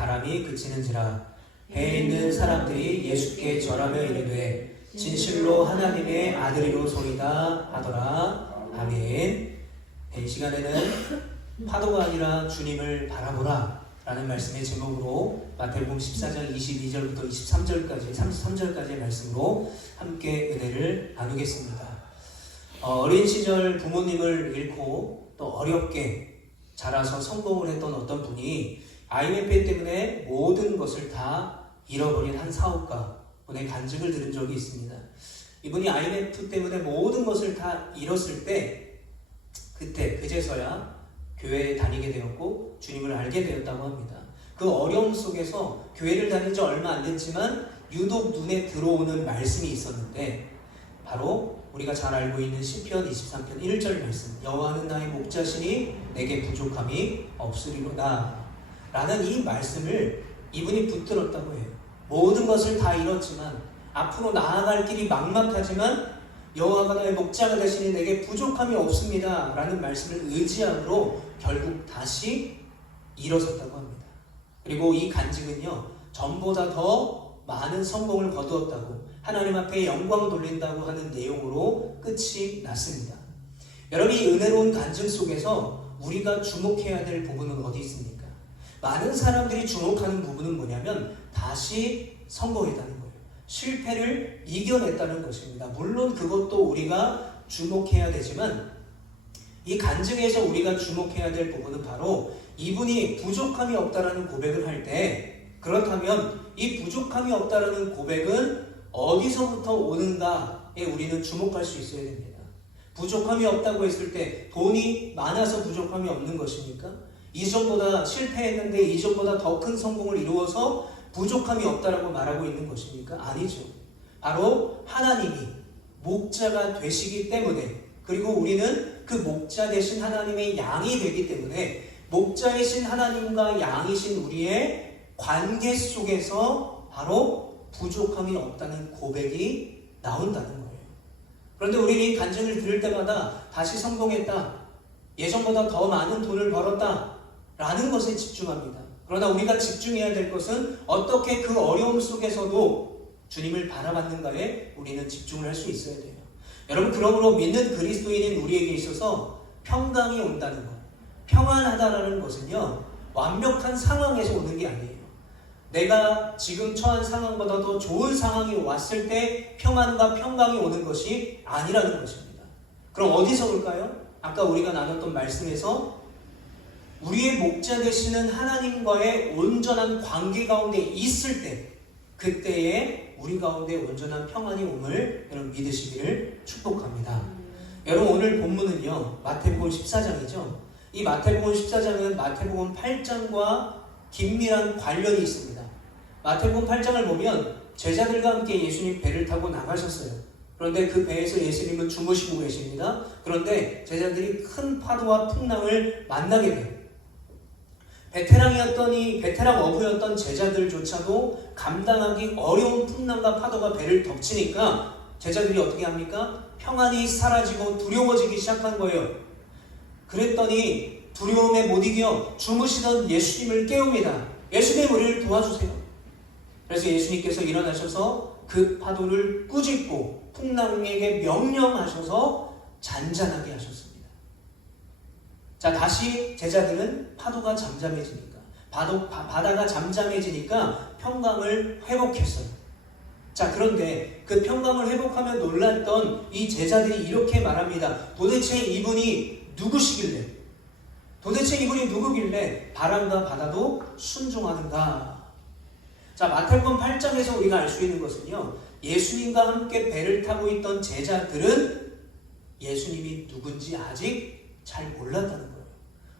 바람이 그치는지라. 해에 있는 사람들이 예수께 절하며 이르되 진실로 하나님의 아들이로소이다 하더라. 아멘. 이 시간에는 파도가 아니라 주님을 바라보라 라는 말씀의 제목으로 마태복음 14장 22절부터 23절까지 33절까지의 말씀으로 함께 은혜를 나누겠습니다. 어린 시절 부모님을 잃고 또 어렵게 자라서 성공을 했던 어떤 분이 IMF 때문에 모든 것을 다 잃어버린 한 사업가 분의 간증을 들은 적이 있습니다. 이분이 IMF 때문에 모든 것을 다 잃었을 때 그제서야 교회에 다니게 되었고 주님을 알게 되었다고 합니다. 그 어려움 속에서 교회를 다닌 지 얼마 안 됐지만 유독 눈에 들어오는 말씀이 있었는데 바로 우리가 잘 알고 있는 시편 23편 1절 말씀, 여호와는 나의 목자시니 내게 부족함이 없으리로다 라는 이 말씀을 이분이 붙들었다고 해요. 모든 것을 다 잃었지만 앞으로 나아갈 길이 막막하지만 여호와가 나의 목자가 되시니 내게 부족함이 없습니다 라는 말씀을 의지함으로 결국 다시 일어섰다고 합니다. 그리고 이 간증은요, 전보다 더 많은 성공을 거두었다고, 하나님 앞에 영광 돌린다고 하는 내용으로 끝이 났습니다. 여러분, 이 은혜로운 간증 속에서 우리가 주목해야 될 부분은 어디 있습니까? 많은 사람들이 주목하는 부분은 뭐냐면 다시 성공했다는 거예요. 실패를 이겨냈다는 것입니다. 물론 그것도 우리가 주목해야 되지만 이 간증에서 우리가 주목해야 될 부분은 바로 이분이 부족함이 없다라는 고백을 할 때, 그렇다면 이 부족함이 없다라는 고백은 어디서부터 오는가에 우리는 주목할 수 있어야 됩니다. 부족함이 없다고 했을 때 돈이 많아서 부족함이 없는 것입니까? 이전보다 실패했는데 이전보다 더 큰 성공을 이루어서 부족함이 없다라고 말하고 있는 것입니까? 아니죠. 바로 하나님이 목자가 되시기 때문에, 그리고 우리는 그 목자 되신 하나님의 양이 되기 때문에 목자이신 하나님과 양이신 우리의 관계 속에서 바로 부족함이 없다는 고백이 나온다는 거예요. 그런데 우리는 이 간증을 들을 때마다 다시 성공했다, 예전보다 더 많은 돈을 벌었다 라는 것에 집중합니다. 그러나 우리가 집중해야 될 것은 어떻게 그 어려움 속에서도 주님을 바라봤는가에 우리는 집중을 할 수 있어야 돼요. 여러분, 그러므로 믿는 그리스도인인 우리에게 있어서 평강이 온다는 것, 평안하다라는 것은요, 완벽한 상황에서 오는 게 아니에요. 내가 지금 처한 상황보다 더 좋은 상황이 왔을 때 평안과 평강이 오는 것이 아니라는 것입니다. 그럼 어디서 올까요? 아까 우리가 나눴던 말씀에서 우리의 목자 되시는 하나님과의 온전한 관계 가운데 있을 때, 그때에 우리 가운데 온전한 평안이 옴을 여러분 믿으시기를 축복합니다. 여러분, 오늘 본문은요, 마태복음 14장이죠. 이 마태복음 14장은 마태복음 8장과 긴밀한 관련이 있습니다. 마태복음 8장을 보면 제자들과 함께 예수님 배를 타고 나가셨어요. 그런데 그 배에서 예수님은 주무시고 계십니다. 그런데 제자들이 큰 파도와 풍랑을 만나게 돼요. 베테랑 어부였던 제자들조차도 감당하기 어려운 풍랑과 파도가 배를 덮치니까 제자들이 어떻게 합니까? 평안이 사라지고 두려워지기 시작한 거예요. 그랬더니 두려움에 못 이겨 주무시던 예수님을 깨웁니다. 예수님, 우리를 도와주세요. 그래서 예수님께서 일어나셔서 그 파도를 꾸짖고 풍랑에게 명령하셔서 잔잔하게 하셨습니다. 자, 다시 제자들은 파도가 잠잠해지니까, 바다가 잠잠해지니까 평강을 회복했어요. 자, 그런데 그 평강을 회복하며 놀랐던 이 제자들이 이렇게 말합니다. 도대체 이분이 누구시길래, 도대체 이분이 누구길래 바람과 바다도 순종하는가? 자, 마태복음 8장에서 우리가 알 수 있는 것은요, 예수님과 함께 배를 타고 있던 제자들은 예수님이 누군지 아직 잘 몰랐다는 거예요.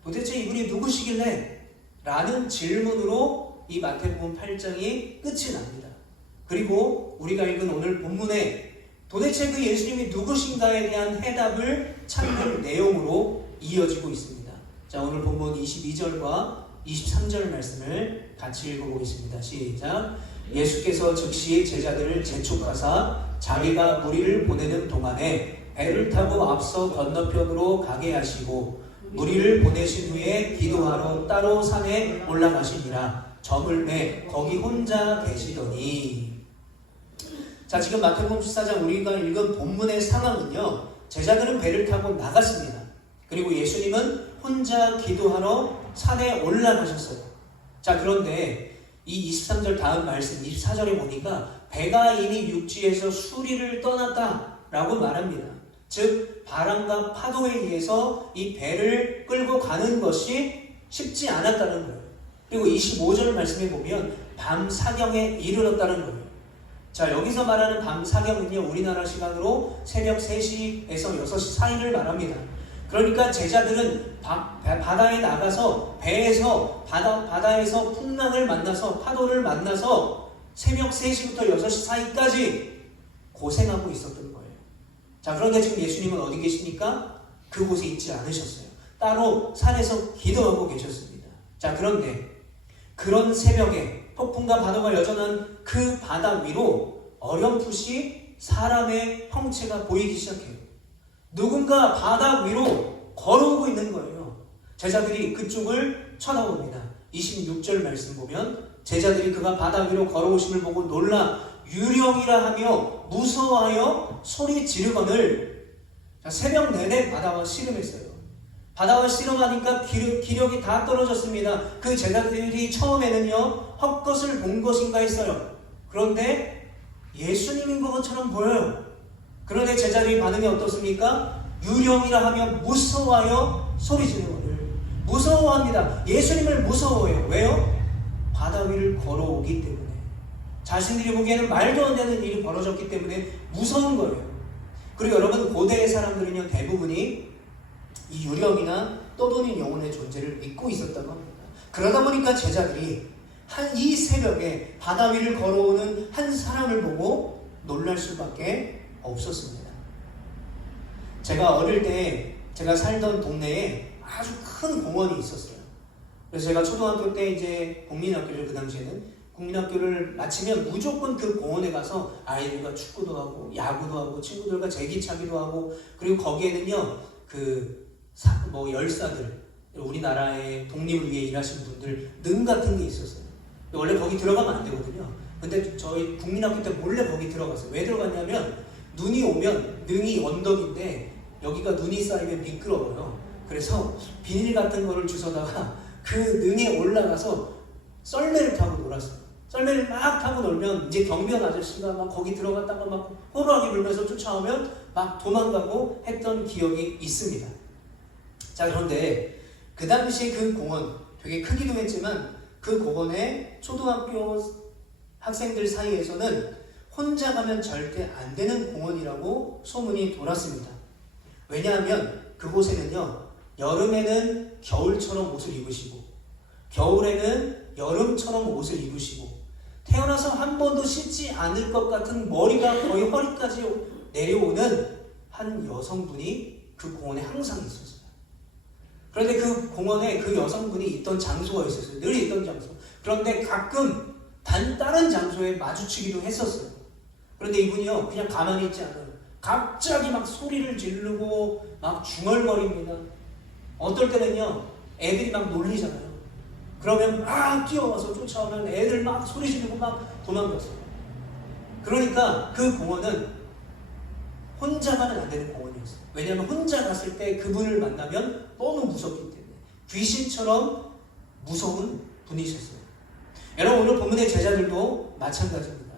도대체 이분이 누구시길래? 라는 질문으로 이 마태복음 8장이 끝이 납니다. 그리고 우리가 읽은 오늘 본문에 도대체 그 예수님이 누구신가에 대한 해답을 찾는 내용으로 이어지고 있습니다. 자, 오늘 본문 22절과 23절 말씀을 같이 읽어보겠습니다. 시작. 예수께서 즉시 제자들을 재촉하사 자기가 무리를 보내는 동안에 배를 타고 앞서 건너편으로 가게 하시고 무리를 보내신 후에 기도하러 따로 산에 올라가시니라. 점을 내 거기 혼자 계시더니. 자, 지금 마태복음 14장 우리가 읽은 본문의 상황은요, 제자들은 배를 타고 나갔습니다. 그리고 예수님은 혼자 기도하러 산에 올라가셨어요. 자, 그런데 이 23절 다음 말씀 24절에 보니까 배가 이미 육지에서 수리를 떠났다라고 말합니다. 즉 바람과 파도에 의해서 이 배를 끌고 가는 것이 쉽지 않았다는 거예요. 그리고 25절 말씀에 보면 밤 사경에 이르렀다는 거예요. 자, 여기서 말하는 밤 사경은요, 우리나라 시간으로 새벽 3시에서 6시 사이를 말합니다. 그러니까 제자들은 바다에 나가서 배에서 바다에서 풍랑을 만나서 파도를 만나서 새벽 3시부터 6시 사이까지 고생하고 있었던 거예요. 자, 그런데 지금 예수님은 어디 계십니까? 그곳에 있지 않으셨어요. 따로 산에서 기도하고 계셨습니다. 자, 그런데 그런 새벽에 폭풍과 파도가 여전한 그 바다 위로 어렴풋이 사람의 형체가 보이기 시작해요. 누군가 바다 위로 걸어오고 있는 거예요. 제자들이 그쪽을 쳐다봅니다. 26절 말씀 보면 제자들이 그가 바다 위로 걸어오심을 보고 놀라 유령이라 하며 무서워하여 소리 지르거늘. 새벽 내내 바다와 씨름했어요. 바다와 씨름하니까 기력이 다 떨어졌습니다. 그 제자들이 처음에는요, 헛것을 본 것인가 했어요. 그런데 예수님인 것처럼 보여요. 그런데 제자들의 반응이 어떻습니까? 유령이라 하며 무서워하여 소리 지르거늘. 무서워합니다. 예수님을 무서워해요. 왜요? 바다 위를 걸어오기 때문에. 자신들이 보기에는 말도 안 되는 일이 벌어졌기 때문에 무서운 거예요. 그리고 여러분, 고대의 사람들은요, 대부분이 이 유령이나 떠도는 영혼의 존재를 믿고 있었다고 합니다. 그러다 보니까 제자들이 이 새벽에 바다 위를 걸어오는 한 사람을 보고 놀랄 수밖에 없었습니다. 제가 어릴 때 제가 살던 동네에 아주 큰 공원이 있었어요. 그래서 제가 초등학교 때 이제 국민학교를, 그 당시에는 국민학교를 마치면 무조건 그 공원에 가서 아이들과 축구도 하고 야구도 하고 친구들과 제기차기도 하고, 그리고 거기에는요 열사들, 우리나라의 독립을 위해 일하신 분들 능 같은 게 있었어요. 원래 거기 들어가면 안 되거든요. 근데 저희 국민학교 때 몰래 거기 들어갔어요. 왜 들어갔냐면 눈이 오면, 능이 언덕인데 여기가 눈이 쌓이면 미끄러워요. 그래서 비닐 같은 거를 주워다가 그 능에 올라가서 썰매를 타고 놀았어요. 썰매를 막 타고 놀면 이제 경비원 아저씨가 막 거기 들어갔다가 막 호루라기 불면서 쫓아오면 막 도망가고 했던 기억이 있습니다. 자, 그런데 그 당시에 그 공원 되게 크기도 했지만 그 공원에 초등학교 학생들 사이에서는 혼자 가면 절대 안 되는 공원이라고 소문이 돌았습니다. 왜냐하면 그곳에는요, 여름에는 겨울처럼 옷을 입으시고 겨울에는 여름처럼 옷을 입으시고 태어나서 한 번도 씻지 않을 것 같은 머리가 거의 허리까지 내려오는 한 여성분이 그 공원에 항상 있었어요. 그런데 그 공원에 그 여성분이 있던 장소가 있었어요. 늘 있던 장소. 그런데 가끔 다른 장소에 마주치기도 했었어요. 그런데 이분이요, 그냥 가만히 있지 않아요. 갑자기 막 소리를 지르고 막 중얼거립니다. 어떨 때는요, 애들이 막 놀리잖아요. 그러면 막 뛰어와서 쫓아오면 애들 막 소리 지르고 막 도망갔어요. 그러니까 그 공원은 혼자 가면 안 되는 공원이었어요. 왜냐하면 혼자 갔을 때 그분을 만나면 너무 무섭기 때문에. 귀신처럼 무서운 분이셨어요. 여러분, 오늘 본문의 제자들도 마찬가지입니다.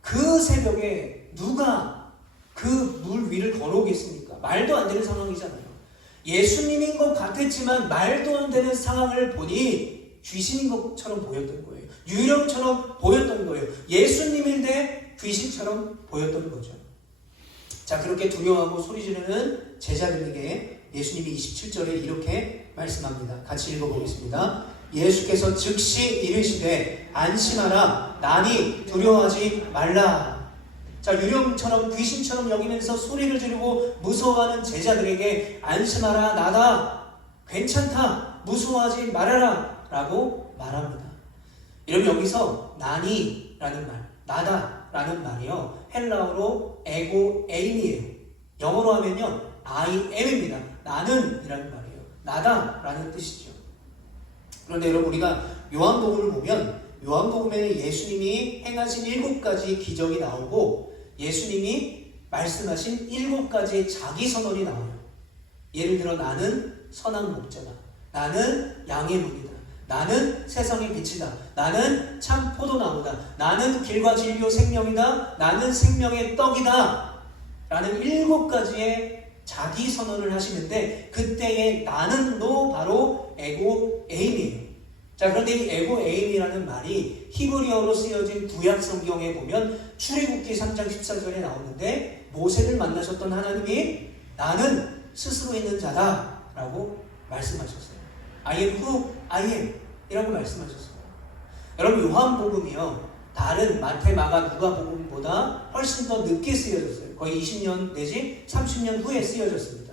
그 새벽에 누가 그 물 위를 걸어오겠습니까? 말도 안 되는 상황이잖아요. 예수님인 것 같았지만 말도 안 되는 상황을 보니 귀신인 것처럼 보였던 거예요. 유령처럼 보였던 거예요. 예수님인데 귀신처럼 보였던 거죠. 자, 그렇게 두려워하고 소리 지르는 제자들에게 예수님이 27절에 이렇게 말씀합니다. 같이 읽어보겠습니다. 예수께서 즉시 이르시되 안심하라, 나니 두려워하지 말라. 자, 유령처럼 귀신처럼 여기면서 소리를 지르고 무서워하는 제자들에게 안심하라, 나다, 괜찮다, 무서워하지 말아라 라고 말합니다. 여러분, 여기서 나니라는 말, 나다 라는 말이요, 헬라어로 에고 에임이에요. 영어로 하면요 I am입니다. 나는 이라는 말이에요. 나다 라는 뜻이죠. 그런데 여러분, 우리가 요한복음을 보면 요한복음에는 예수님이 행하신 7가지 기적이 나오고 예수님이 말씀하신 7가지의 자기 선언이 나와요. 예를 들어 나는 선한 목자다. 나는 양의 문이다. 나는 세상의 빛이다. 나는 참 포도나무다. 나는 길과 진리요 생명이다. 나는 생명의 떡이다. 라는 7가지의 자기 선언을 하시는데 그때의 나는도 바로 에고 에임이에요. 자, 그런데 이 에고 에임이라는 말이 히브리어로 쓰여진 구약 성경에 보면 출애굽기 3장 14절에 나오는데 모세를 만나셨던 하나님이 나는 스스로 있는 자다 라고 말씀하셨어요. I am who I am 이라고 말씀하셨어요. 여러분 요한복음이요 다른 마태, 마가, 누가복음보다 훨씬 더 늦게 쓰여졌어요. 거의 20년 내지 30년 후에 쓰여졌습니다.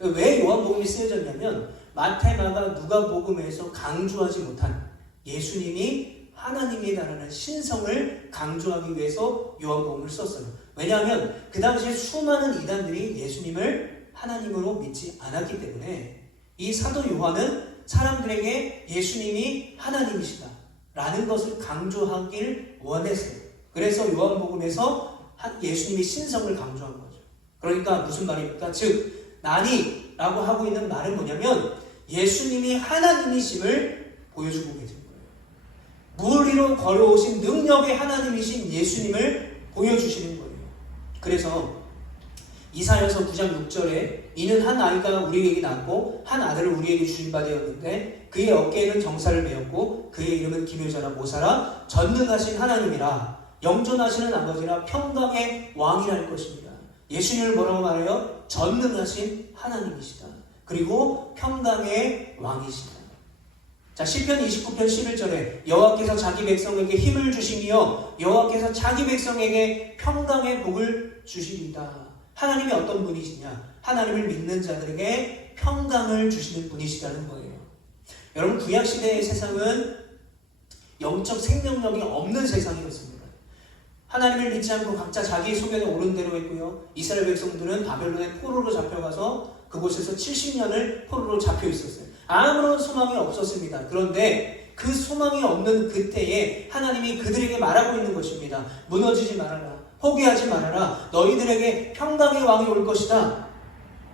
왜 요한복음이 쓰여졌냐면 마태, 마가, 누가복음에서 강조하지 못한 예수님이 하나님이다라는 신성을 강조하기 위해서 요한복음을 썼어요. 왜냐하면 그 당시에 수많은 이단들이 예수님을 하나님으로 믿지 않았기 때문에 이 사도 요한은 사람들에게 예수님이 하나님이시다 라는 것을 강조하길 원했어요. 그래서 요한복음에서 예수님의 신성을 강조한 거죠. 그러니까 무슨 말입니까? 즉 나니 라고 하고 있는 말은 뭐냐면 예수님이 하나님이심을 보여주고 계신 거예요. 물 위로 걸어오신 능력의 하나님이신 예수님을 보여주시는 거예요. 그래서 이사야서 9장 6절에 이는 한 아이가 우리에게 낳고 한 아들을 우리에게 주신 바 되었는데 그의 어깨에는 정사를 메었고 그의 이름은 기묘자라 모사라 전능하신 하나님이라 영존하시는 아버지라 평강의 왕이랄 것입니다. 예수님을 뭐라고 말해요? 전능하신 하나님이시다. 그리고 평강의 왕이시다. 자, 시편 29편 11절에 여호와께서 자기 백성에게 힘을 주시며 여호와께서 자기 백성에게 평강의 복을 주시리이다. 하나님이 어떤 분이시냐? 하나님을 믿는 자들에게 평강을 주시는 분이시라는 거예요. 여러분 구약시대의 세상은 영적 생명력이 없는 세상이었습니다. 하나님을 믿지 않고 각자 자기 소견에 오른 대로 했고요. 이스라엘 백성들은 바벨론의 포로로 잡혀가서 그곳에서 70년을 포로로 잡혀 있었어요. 아무런 소망이 없었습니다. 그런데 그 소망이 없는 그때에 하나님이 그들에게 말하고 있는 것입니다. 무너지지 말아라. 포기하지 말아라. 너희들에게 평강의 왕이 올 것이다.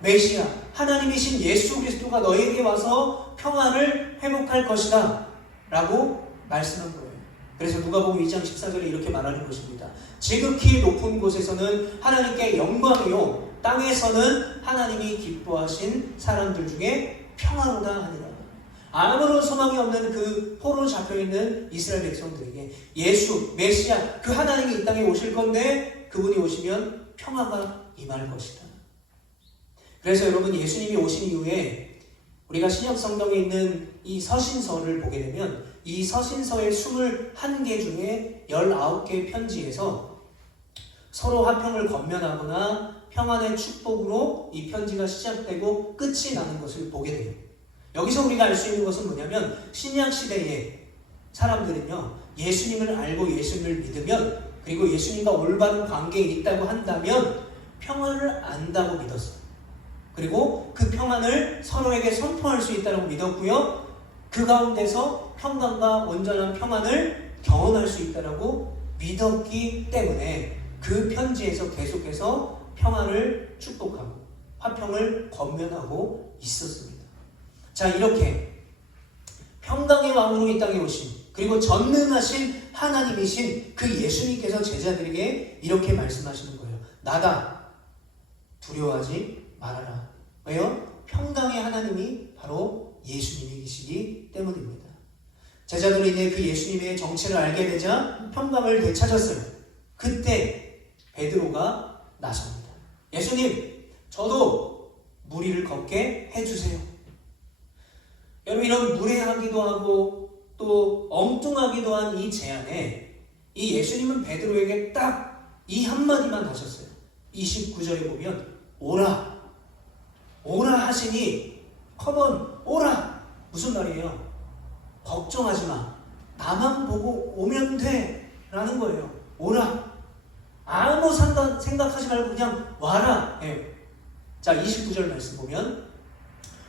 메시아, 하나님이신 예수 그리스도가 너희에게 와서 평안을 회복할 것이다. 라고 말씀한 거예요. 그래서 누가복음 2장 14절에 이렇게 말하는 것입니다. 지극히 높은 곳에서는 하나님께 영광이요 땅에서는 하나님이 기뻐하신 사람들 중에 평화로다 하니라. 아무런 소망이 없는 그 포로 잡혀있는 이스라엘 백성들에게 예수, 메시아, 그 하나님이 이 땅에 오실 건데 그분이 오시면 평화가 임할 것이다. 그래서 여러분 예수님이 오신 이후에 우리가 신약 성경에 있는 이 서신서를 보게 되면 이 서신서의 21개 중에 19개의 편지에서 서로 화평을 건면하거나 평안의 축복으로 이 편지가 시작되고 끝이 나는 것을 보게 돼요. 여기서 우리가 알 수 있는 것은 뭐냐면 신약 시대의 사람들은요 예수님을 알고 예수님을 믿으면 그리고 예수님과 올바른 관계에 있다고 한다면 평안을 안다고 믿었어요. 그리고 그 평안을 서로에게 선포할 수 있다고 믿었고요. 그 가운데서 평강과 온전한 평안을 경험할 수 있다고 믿었기 때문에 그 편지에서 계속해서 평안을 축복하고 화평을 권면하고 있었습니다. 자, 이렇게 평강의 왕으로 이 땅에 오신 그리고 전능하신 하나님이신 그 예수님께서 제자들에게 이렇게 말씀하시는 거예요. 나다. 두려워하지 말아라. 왜요? 평강의 하나님이 바로 예수님이시기 때문입니다. 제자들이 이제 그 예수님의 정체를 알게 되자 평강을 되찾았어요. 그때 베드로가 나섭니다. 예수님, 저도 물 위를 걷게 해주세요. 여러분 이런 무례하기도 하고 또 엉뚱하기도 한 이 제안에 이 예수님은 베드로에게 딱 이 한마디만 하셨어요. 29절에 보면 오라 하시니 컴온 오라. 무슨 말이에요? 걱정하지 마. 나만 보고 오면 돼 라는 거예요. 오라. 아무 생각하지 말고 그냥 와라. 네. 자, 29절 말씀 보면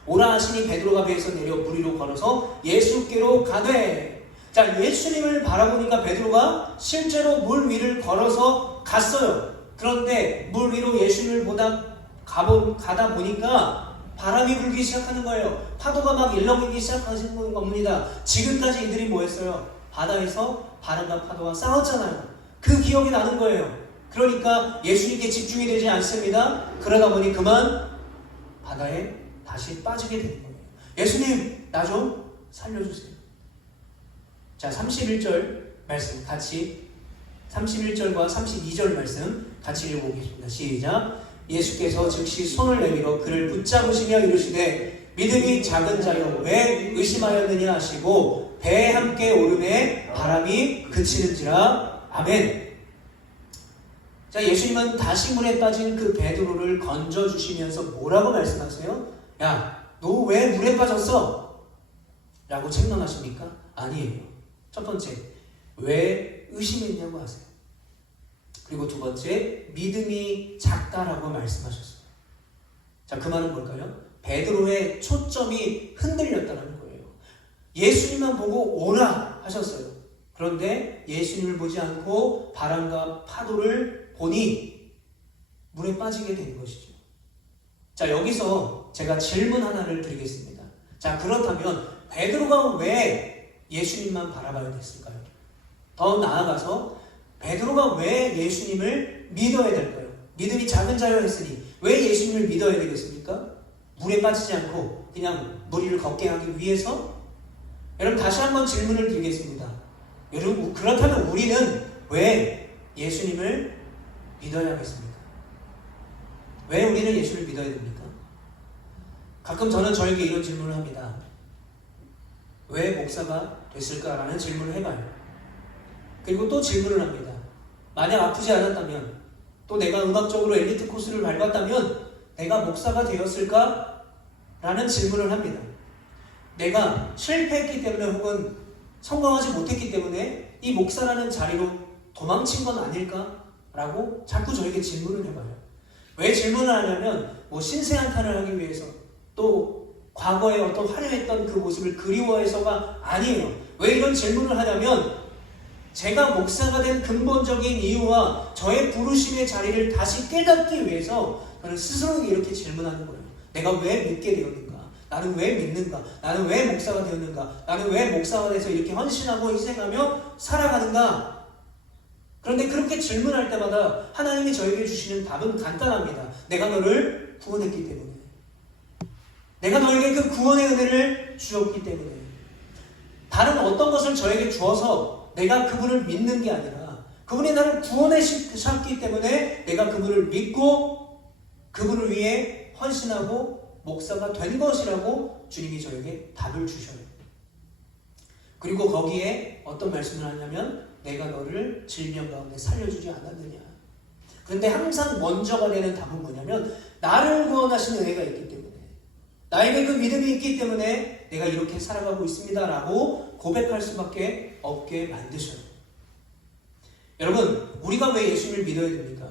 오라 하시니 베드로가 배에서 내려 물 위로 걸어서 예수께로 가되 자, 예수님을 바라보니까 베드로가 실제로 물 위를 걸어서 갔어요. 그런데 물 위로 예수님을 가다 보니까 바람이 불기 시작하는 거예요. 파도가 막 일렁이기 시작하는 겁니다. 지금까지 이들이 뭐 했어요? 바다에서 바람과 파도와 싸웠잖아요. 그 기억이 나는 거예요. 그러니까 예수님께 집중이 되지 않습니다. 그러다 보니 그만 바다에 다시 빠지게 되는 거예요. 예수님, 나 좀 살려주세요. 자, 31절 말씀 같이 31절과 32절 말씀 같이 읽어보겠습니다. 시작. 예수께서 즉시 손을 내밀어 그를 붙잡으시며 이르시되 믿음이 작은 자여 왜 의심하였느냐 하시고 배에 함께 오르매 바람이 그치는지라. 아멘. 자, 예수님은 다시 물에 빠진 그 베드로를 건져주시면서 뭐라고 말씀하세요? 야, 너 왜 물에 빠졌어? 라고 책망하십니까? 아니에요. 첫 번째, 왜 의심했냐고 하세요. 그리고 두 번째, 믿음이 작다라고 말씀하셨어요. 자, 그 말은 뭘까요? 베드로의 초점이 흔들렸다는 거예요. 예수님만 보고 오라 하셨어요. 그런데 예수님을 보지 않고 바람과 파도를 보니 물에 빠지게 된 것이죠. 자, 여기서 제가 질문 하나를 드리겠습니다. 자, 그렇다면 베드로가 왜 예수님만 바라봐야 됐을까요? 더 나아가서 베드로가 왜 예수님을 믿어야 될까요? 믿음이 작은 자여 했으니 왜 예수님을 믿어야 되겠습니까? 물에 빠지지 않고 그냥 물 위를 걷게 하기 위해서? 여러분, 다시 한번 질문을 드리겠습니다. 여러분, 그렇다면 우리는 왜 예수님을 믿어야 하겠습니까? 왜 우리는 예수를 믿어야 됩니까? 가끔 저는 저에게 이런 질문을 합니다. 왜 목사가 됐을까라는 질문을 해봐요. 그리고 또 질문을 합니다. 만약 아프지 않았다면, 또 내가 음악적으로 엘리트 코스를 밟았다면 내가 목사가 되었을까? 라는 질문을 합니다. 내가 실패했기 때문에 혹은 성공하지 못했기 때문에 이 목사라는 자리로 도망친 건 아닐까? 라고 자꾸 저에게 질문을 해봐요. 왜 질문을 하냐면 신세한탄을 하기 위해서, 또 과거에 어떤 화려했던 그 모습을 그리워해서가 아니에요. 왜 이런 질문을 하냐면 제가 목사가 된 근본적인 이유와 저의 부르심의 자리를 다시 깨닫기 위해서 저는 스스로에게 이렇게 질문하는 거예요. 내가 왜 믿게 되었는가? 나는 왜 믿는가? 나는 왜 목사가 되었는가? 나는 왜 목사가 돼서 이렇게 헌신하고 희생하며 살아가는가? 그런데 그렇게 질문할 때마다 하나님이 저에게 주시는 답은 간단합니다. 내가 너를 구원했기 때문에. 내가 너에게 그 구원의 은혜를 주었기 때문에. 다른 어떤 것을 저에게 주어서 내가 그분을 믿는 게 아니라 그분이 나를 구원하셨기 때문에 내가 그분을 믿고 그분을 위해 헌신하고 목사가 된 것이라고 주님이 저에게 답을 주셔요. 그리고 거기에 어떤 말씀을 하냐면 내가 너를 질병 가운데 살려주지 않았느냐. 그런데 항상 먼저가 되는 답은 뭐냐면 나를 구원하신 은혜가 있기 때문에, 나에게 그 믿음이 있기 때문에 내가 이렇게 살아가고 있습니다 라고 고백할 수밖에 없게 만드셔요. 여러분, 우리가 왜 예수님을 믿어야 됩니까?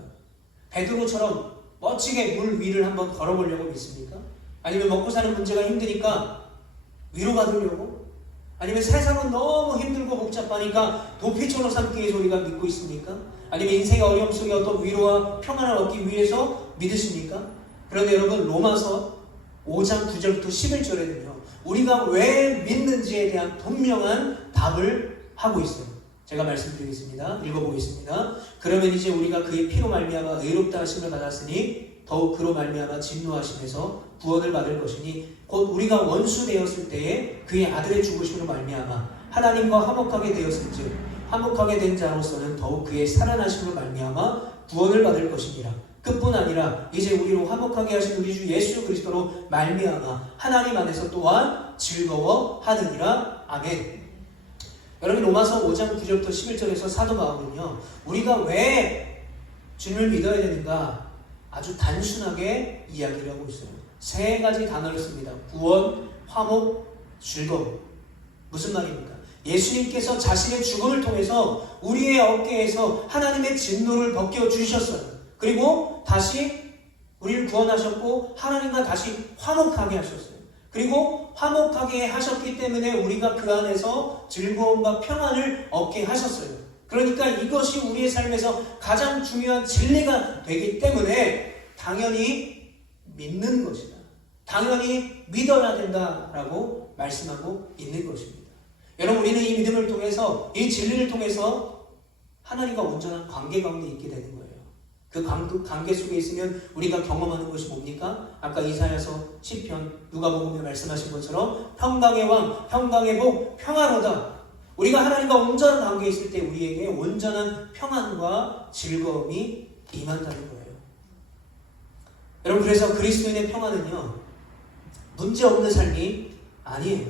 베드로처럼 멋지게 물 위를 한번 걸어보려고 믿습니까? 아니면 먹고 사는 문제가 힘드니까 위로 받으려고? 아니면 세상은 너무 힘들고 복잡하니까 도피처로 삼기에 우리가 믿고 있습니까? 아니면 인생의 어려움 속에 어떤 위로와 평안을 얻기 위해서 믿으십니까? 그런데 여러분, 로마서 5장 9절부터 11절에는요 우리가 왜 믿는지에 대한 분명한 답을 하고 있어요. 제가 말씀드리겠습니다. 읽어보겠습니다. 그러면 이제 우리가 그의 피로 말미암아 의롭다 하심을 받았으니 더욱 그로 말미암아 진노하심에서 구원을 받을 것이니 곧 우리가 원수 되었을 때에 그의 아들의 죽으심으로 말미암아 하나님과 화목하게 되었을즉 화목하게 된 자로서는 더욱 그의 살아나심으로 말미암아 구원을 받을 것이니라. 그뿐 아니라 이제 우리로 화목하게 하신 우리 주 예수 그리스도로 말미암아 하나님 안에서 또한 즐거워하느니라. 아멘. 여러분, 로마서 5장 9절부터 11절에서 사도 바울은요 우리가 왜 주님을 믿어야 되는가 아주 단순하게 이야기를 하고 있어요. 세 가지 단어를 씁니다. 구원, 화목, 즐거움. 무슨 말입니까? 예수님께서 자신의 죽음을 통해서 우리의 어깨에서 하나님의 진노를 벗겨주셨어요. 그리고 다시 우리를 구원하셨고 하나님과 다시 화목하게 하셨어요. 그리고 화목하게 하셨기 때문에 우리가 그 안에서 즐거움과 평안을 얻게 하셨어요. 그러니까 이것이 우리의 삶에서 가장 중요한 진리가 되기 때문에 당연히 믿는 것이다. 당연히 믿어야 된다라고 말씀하고 있는 것입니다. 여러분, 우리는 이 믿음을 통해서, 이 진리를 통해서 하나님과 온전한 관계 가운데 있게 되는 거예요. 그 관계 속에 있으면 우리가 경험하는 것이 뭡니까? 아까 이사야서, 시편, 누가복음에 말씀하신 것처럼 평강의 왕, 평강의 복, 평화로다. 우리가 하나님과 온전한 관계에 있을 때 우리에게 온전한 평안과 즐거움이 임한다는 거예요. 여러분, 그래서 그리스도인의 평안은요, 문제없는 삶이 아니에요.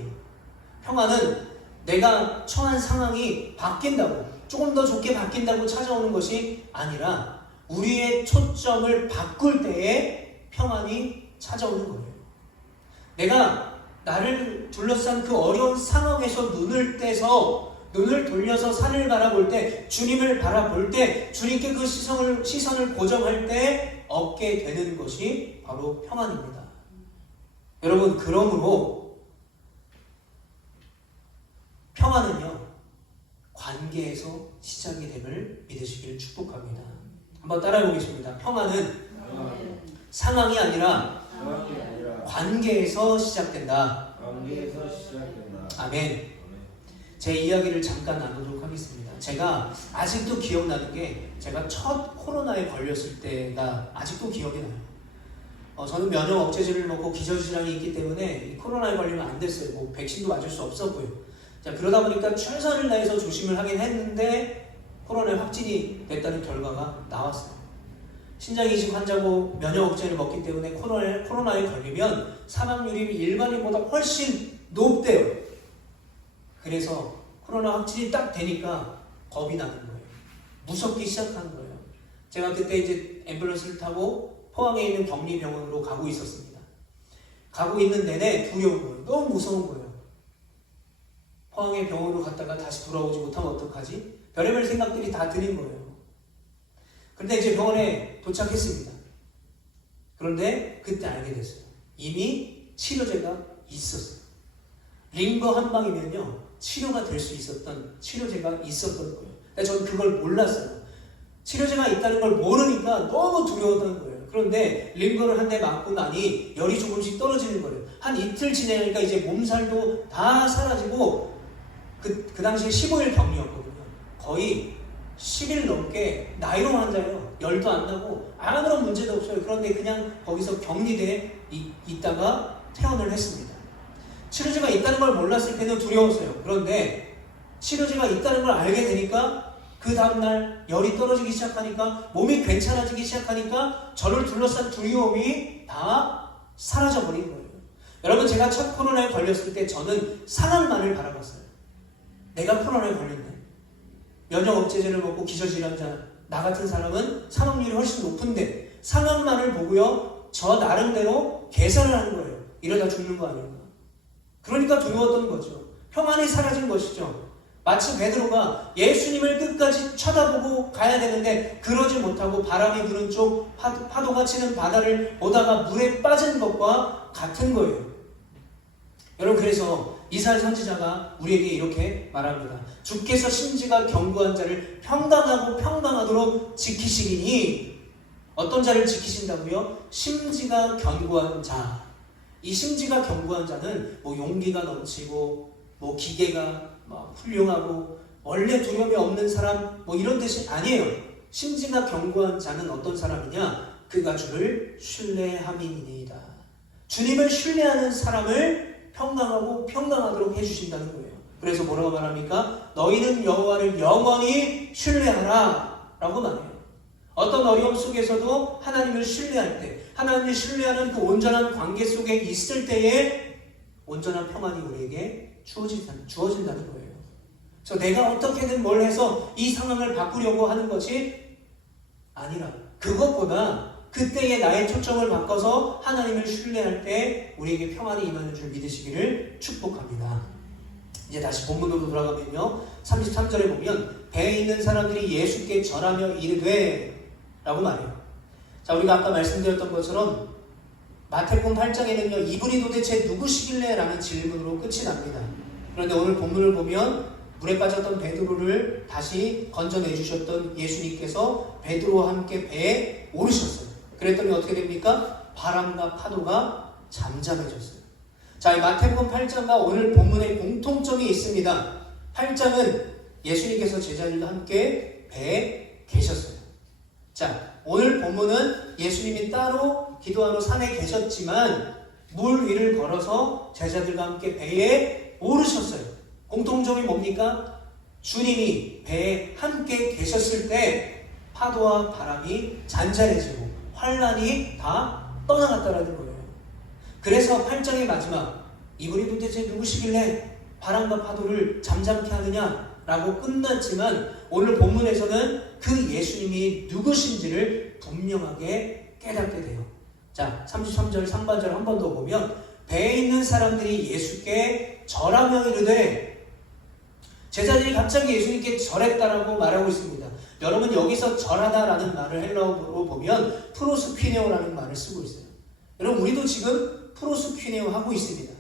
평안은 내가 처한 상황이 바뀐다고, 조금 더 좋게 바뀐다고 찾아오는 것이 아니라 우리의 초점을 바꿀 때에 평안이 찾아오는 거예요. 내가 나를 둘러싼 그 어려운 상황에서 눈을 돌려서 산을 바라볼 때, 주님을 바라볼 때, 주님께 그 시선을 고정할 때 얻게 되는 것이 바로 평안입니다. 여러분, 그러므로 평안은요, 관계에서 시작이 됨을 믿으시기를 축복합니다. 한번 따라해 보겠습니다. 평안은 상황이 아니라 관계에서 시작된다. 아멘. 제 이야기를 잠깐 나누도록 하겠습니다. 제가 아직도 기억나는 게, 제가 첫 코로나에 걸렸을 때가 아직도 기억이 나요. 저는 면역 억제제를 먹고 기저질환이 있기 때문에 이 코로나에 걸리면 안 됐어요. 뭐 백신도 맞을 수 없었고요. 자, 그러다 보니까 최선을 다해서 조심을 하긴 했는데 코로나에 확진이 됐다는 결과가 나왔어요. 신장 이식 환자고 면역 억제를 먹기 때문에 코로나에 걸리면 사망률이 일반인보다 훨씬 높대요. 그래서 코로나 확진이 딱 되니까 겁이 나는 거예요. 무섭기 시작하는 거예요. 제가 그때 이제 앰뷸런스를 타고 포항에 있는 격리병원으로 가고 있었습니다. 가고 있는 내내 두려운 거예요. 너무 무서운 거예요. 포항에 병원으로 갔다가 다시 돌아오지 못하면 어떡하지? 별의별 생각들이 다 드는 거예요. 그런데 이제 병원에 도착했습니다. 그런데 그때 알게 됐어요. 이미 치료제가 있었어요. 링거 한 방이면요, 치료가 될 수 있었던 치료제가 있었던 거예요. 근데 저는 그걸 몰랐어요. 치료제가 있다는 걸 모르니까 너무 두려웠던 거예요. 그런데 링거를 한 대 맞고 나니 열이 조금씩 떨어지는 거예요. 한 이틀 지내니까 이제 몸살도 다 사라지고, 그 당시에 15일 격리였거든요. 거의 10일 넘게 나이로 환자예요. 열도 안 나고 아무런 문제도 없어요. 그런데 그냥 거기서 격리돼 있다가 퇴원을 했습니다. 치료제가 있다는 걸 몰랐을 때는 두려웠어요. 그런데 치료제가 있다는 걸 알게 되니까 그 다음날 열이 떨어지기 시작하니까, 몸이 괜찮아지기 시작하니까 저를 둘러싼 두려움이 다 사라져버린 거예요. 여러분, 제가 첫 코로나에 걸렸을 때 저는 상황만을 바라봤어요. 내가 코로나에 걸렸네. 면역 억제제를 먹고 기저질환자 나 같은 사람은 사망률이 훨씬 높은데 상황만을 보고요, 저 나름대로 계산을 하는 거예요. 이러다 죽는 거 아닌가. 그러니까 두려웠던 거죠. 평안이 사라진 것이죠. 마치 베드로가 예수님을 끝까지 쳐다보고 가야 되는데 그러지 못하고 바람이 부는 쪽, 파도가 치는 바다를 보다가 물에 빠진 것과 같은 거예요. 여러분, 그래서 이사야 선지자가 우리에게 이렇게 말합니다. 주께서 심지가 견고한 자를 평강하고 평강하도록 지키시리니. 어떤 자를 지키신다고요? 심지가 견고한 자. 이 심지가 견고한 자는 뭐 용기가 넘치고 뭐 기계가 훌륭하고 원래 두려움이 없는 사람 뭐 이런 뜻이 아니에요. 심지가 견고한 자는 어떤 사람이냐? 그가 주를 신뢰함이니이다. 주님을 신뢰하는 사람을 평강하고 평강하도록 해주신다는 거예요. 그래서 뭐라고 말합니까? 너희는 여호와를 영원히 신뢰하라 라고 말해요. 어떤 어려움 속에서도 하나님을 신뢰할 때, 하나님을 신뢰하는 그 온전한 관계 속에 있을 때에 온전한 평안이 우리에게 주어진다는 거예요. 그래서 내가 어떻게든 뭘 해서 이 상황을 바꾸려고 하는 것이 아니라, 그것보다 그때의 나의 초점을 바꿔서 하나님을 신뢰할 때 우리에게 평안이 임하는 줄 믿으시기를 축복합니다. 이제 다시 본문으로 돌아가면요, 33절에 보면 배에 있는 사람들이 예수께 절하며 이르되 라고 말해요. 자, 우리가 아까 말씀드렸던 것처럼 마태복음 8장에는요, 이분이 도대체 누구시길래? 라는 질문으로 끝이 납니다. 그런데 오늘 본문을 보면 물에 빠졌던 베드로를 다시 건져내 주셨던 예수님께서 베드로와 함께 배에 오르셨어요. 그랬더니 어떻게 됩니까? 바람과 파도가 잠잠해졌어요. 자, 이 마태복음 8장과 오늘 본문에 공통점이 있습니다. 8장은 예수님께서 제자들과 함께 배에 계셨어요. 자, 오늘 본문은 예수님이 따로 기도하러 산에 계셨지만 물 위를 걸어서 제자들과 함께 배에 오르셨어요. 공통점이 뭡니까? 주님이 배에 함께 계셨을 때 파도와 바람이 잔잔해지고 환란이 다 떠나갔다라는 거예요. 그래서 8장의 마지막, 이분이 도대체 누구시길래 바람과 파도를 잠잠케 하느냐? 라고 끝났지만 오늘 본문에서는 그 예수님이 누구신지를 분명하게 깨닫게 돼요. 자, 33절 상반절 한 번 더 보면 배에 있는 사람들이 예수께 절하며 이르되, 제자들이 갑자기 예수님께 절했다라고 말하고 있습니다. 여러분, 여기서 절하다라는 말을 헬라어로 보면 프로스퀴네오라는 말을 쓰고 있어요. 여러분, 우리도 지금 프로스퀴네오 하고 있습니다.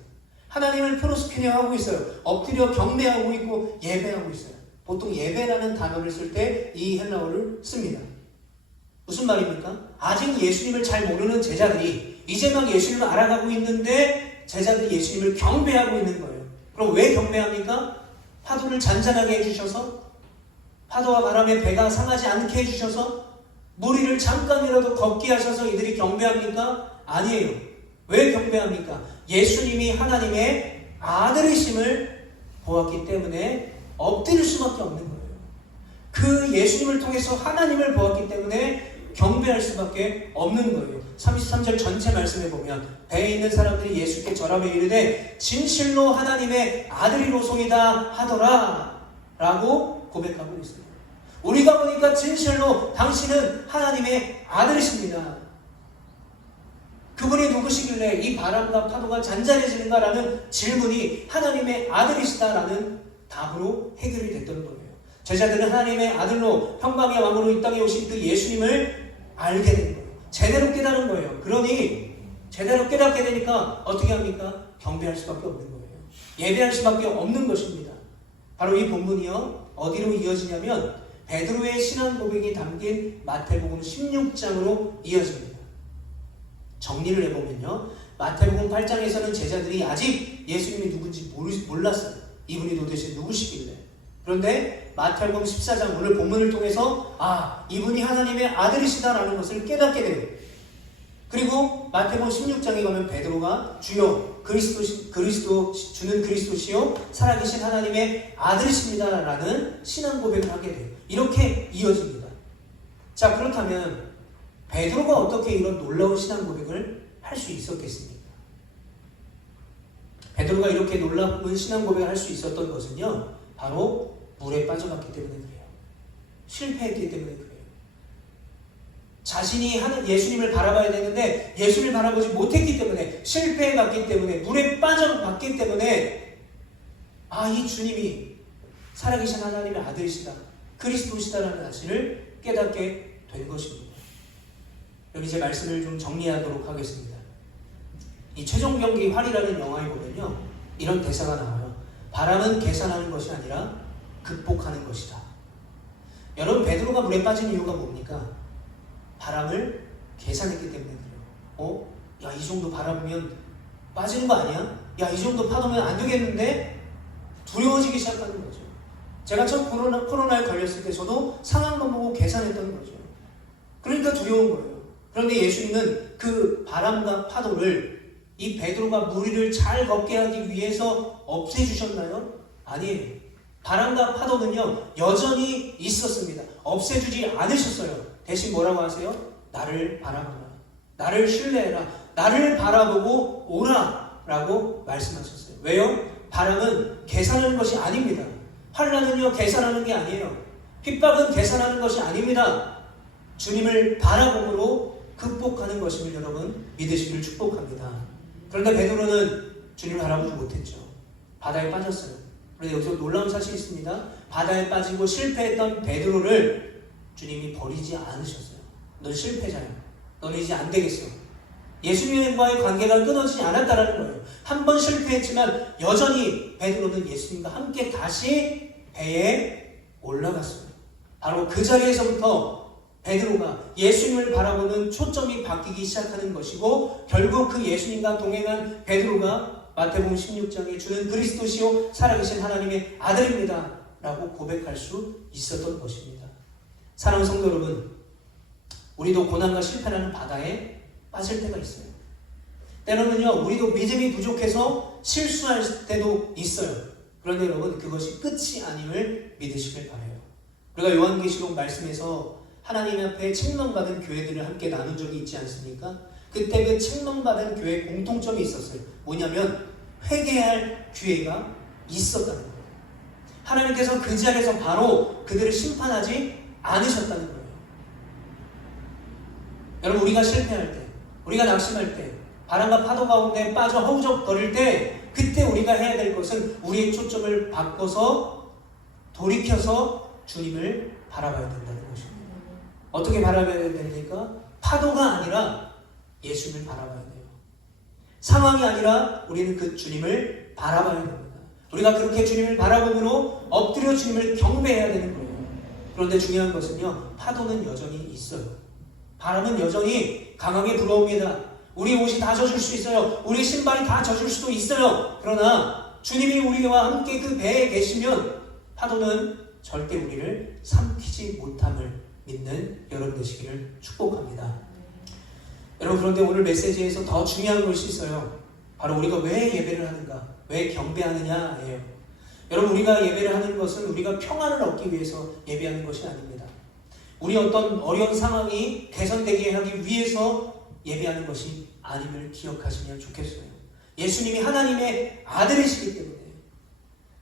하나님을 프로스퀴네오 하고 있어요. 엎드려 경배하고 있고 예배하고 있어요. 보통 예배라는 단어를 쓸 때 이 헬라어를 씁니다. 무슨 말입니까? 아직 예수님을 잘 모르는 제자들이 이제 막 예수님을 알아가고 있는데 제자들이 예수님을 경배하고 있는 거예요. 그럼 왜 경배합니까? 파도를 잔잔하게 해주셔서, 파도와 바람에 배가 상하지 않게 해주셔서, 물 위를 잠깐이라도 걷게 하셔서 이들이 경배합니까? 아니에요. 왜 경배합니까? 예수님이 하나님의 아들이심을 보았기 때문에 엎드릴 수밖에 없는 거예요. 그 예수님을 통해서 하나님을 보았기 때문에 경배할 수밖에 없는 거예요. 33절 전체 말씀에 보면 배에 있는 사람들이 예수께 절하며 이르되 진실로 하나님의 아들이로소이다 하더라 라고 고백하고 있어요. 우리가 보니까 진실로 당신은 하나님의 아들이십니다. 그분이 누구시길래 이 바람과 파도가 잔잔해지는가라는 질문이 하나님의 아들이시다라는 답으로 해결이 됐던 거예요. 제자들은 하나님의 아들로 평강의 왕으로 이 땅에 오신 그 예수님을 알게 된 거예요. 제대로 깨달은 거예요. 그러니 제대로 깨닫게 되니까 어떻게 합니까? 경배할 수밖에 없는 거예요. 예배할 수밖에 없는 것입니다. 바로 이 본문이요, 어디로 이어지냐면 베드로의 신앙 고백이 담긴 마태복음 16장으로 이어집니다. 정리를 해보면요, 마태복음 8장에서는 제자들이 아직 예수님이 누군지 몰랐어요. 이분이 도대체 누구시길래. 그런데 마태복음 14장 오늘 본문을 통해서 이분이 하나님의 아들이시다라는 것을 깨닫게 돼요. 그리고 마태복음 16장에 가면 베드로가 주여 주는 그리스도시요 살아계신 하나님의 아들이십니다라는 신앙 고백을 하게 돼요. 이렇게 이어집니다. 자, 그렇다면 베드로가 어떻게 이런 놀라운 신앙 고백을 할 수 있었겠습니까? 베드로가 이렇게 놀라운 신앙 고백을 할 수 있었던 것은요, 바로 물에 빠져갔기 때문에 그래요. 실패했기 때문에 그래요. 자신이 예수님을 바라봐야 되는데 예수님을 바라보지 못했기 때문에, 실패해갔기 때문에, 물에 빠져갔기 때문에 이 주님이 살아계신 하나님의 아들이시다, 그리스도시다라는 사실을 깨닫게 된 것입니다. 여기 제 말씀을 좀 정리하도록 하겠습니다. 이 최종병기 활이라는 영화에 보면요, 이런 대사가 나와요. 바람은 계산하는 것이 아니라 극복하는 것이다. 여러분, 베드로가 물에 빠진 이유가 뭡니까? 바람을 계산했기 때문에 그래요. 야, 이 정도 바람이면 빠지는 거 아니야? 야, 이 정도 파도면 안 되겠는데? 두려워지기 시작하는 거죠. 제가 처음 코로나에 걸렸을 때 저도 상황만 보고 계산했던 거죠. 그러니까 두려운 거예요. 그런데 예수님은 그 바람과 파도를 이 베드로가 물 위를 잘 걷게 하기 위해서 없애주셨나요? 아니에요. 바람과 파도는요, 여전히 있었습니다. 없애주지 않으셨어요. 대신 뭐라고 하세요? 나를 바라보라, 나를 신뢰해라, 나를 바라보고 오라 라고 말씀하셨어요. 왜요? 바람은 계산하는 것이 아닙니다. 환난은요, 계산하는 게 아니에요. 핍박은 계산하는 것이 아닙니다. 주님을 바라봄으로 극복하는 것임을 여러분 믿으시기를 축복합니다. 그런데 베드로는 주님을 바라보지 못했죠. 바다에 빠졌어요. 그런데 여기서 놀라운 사실이 있습니다. 바다에 빠지고 실패했던 베드로를 주님이 버리지 않으셨어요. 넌 실패자야. 너는 이제 안 되겠어. 예수님과의 관계가 끊어지지 않았다라는 거예요. 한 번 실패했지만 여전히 베드로는 예수님과 함께 다시 배에 올라갔어요. 바로 그 자리에서부터 베드로가 예수님을 바라보는 초점이 바뀌기 시작하는 것이고, 결국 그 예수님과 동행한 베드로가 마태복음 16장에 주는 그리스도시요 살아계신 하나님의 아들입니다 라고 고백할 수 있었던 것입니다. 사랑하는 성도 여러분, 우리도 고난과 실패라는 바다에 빠질 때가 있어요. 때로는요, 우리도 믿음이 부족해서 실수할 때도 있어요. 그런데 여러분, 그것이 끝이 아님을 믿으시길 바라요. 우리가 요한계시록 말씀에서 하나님 앞에 책망받은 교회들을 함께 나눈 적이 있지 않습니까? 그때 그 책망받은 교회 공통점이 있었어요. 뭐냐면 회개할 기회가 있었다는 거예요. 하나님께서 그 자리에서 바로 그들을 심판하지 않으셨다는 거예요. 여러분, 우리가 실패할 때, 우리가 낙심할 때, 바람과 파도 가운데 빠져 허우적거릴 때, 그때 우리가 해야 될 것은 우리의 초점을 바꿔서 돌이켜서 주님을 바라봐야 된다는 것입니다. 어떻게 바라봐야 됩니까? 파도가 아니라 예수님을 바라봐야 돼요. 상황이 아니라 우리는 그 주님을 바라봐야 됩니다. 우리가 그렇게 주님을 바라보므로 엎드려 주님을 경배해야 되는 거예요. 그런데 중요한 것은요, 파도는 여전히 있어요. 바람은 여전히 강하게 불어옵니다. 우리 옷이 다 젖을 수 있어요. 우리 신발이 다 젖을 수도 있어요. 그러나 주님이 우리와 함께 그 배에 계시면 파도는 절대 우리를 삼키지 못함을 믿는 여러분 되시기를 축복합니다. 여러분, 그런데 오늘 메시지에서 더 중요한 것이 있어요. 바로 우리가 왜 예배를 하는가, 왜 경배하느냐예요. 여러분, 우리가 예배를 하는 것은 우리가 평안을 얻기 위해서 예배하는 것이 아닙니다. 우리 어떤 어려운 상황이 개선되게 하기 위해서 예배하는 것이 아님을 기억하시면 좋겠어요. 예수님이 하나님의 아들이시기 때문에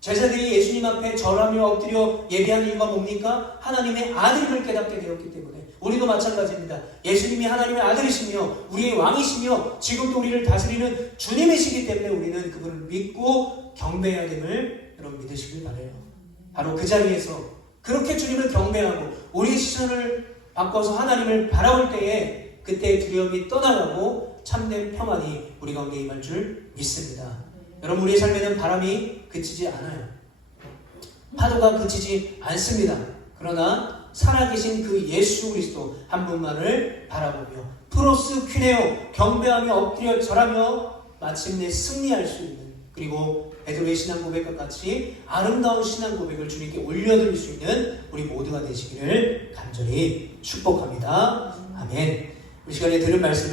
제자들이 예수님 앞에 절하며 엎드려 예배하는 이유가 뭡니까? 하나님의 아들임을 깨닫게 되었기 때문에. 우리도 마찬가지입니다. 예수님이 하나님의 아들이시며 우리의 왕이시며 지금도 우리를 다스리는 주님이시기 때문에 우리는 그분을 믿고 경배해야 됨을 여러분 믿으시길 바라요. 바로 그 자리에서 그렇게 주님을 경배하고 우리의 시선을 바꿔서 하나님을 바라볼 때에 그때의 두려움이 떠나가고 참된 평안이 우리 가운데 임할 줄 믿습니다. 여러분, 우리의 삶에는 바람이 그치지 않아요. 파도가 그치지 않습니다. 그러나 살아계신 그 예수 그리스도 한 분만을 바라보며 프로스 퀴네오 경배하며 엎드려 절하며 마침내 승리할 수 있는, 그리고 베드로의 신앙 고백과 같이 아름다운 신앙 고백을 주님께 올려드릴 수 있는 우리 모두가 되시기를 간절히 축복합니다. 아멘. 우리 시간에 들은 말씀을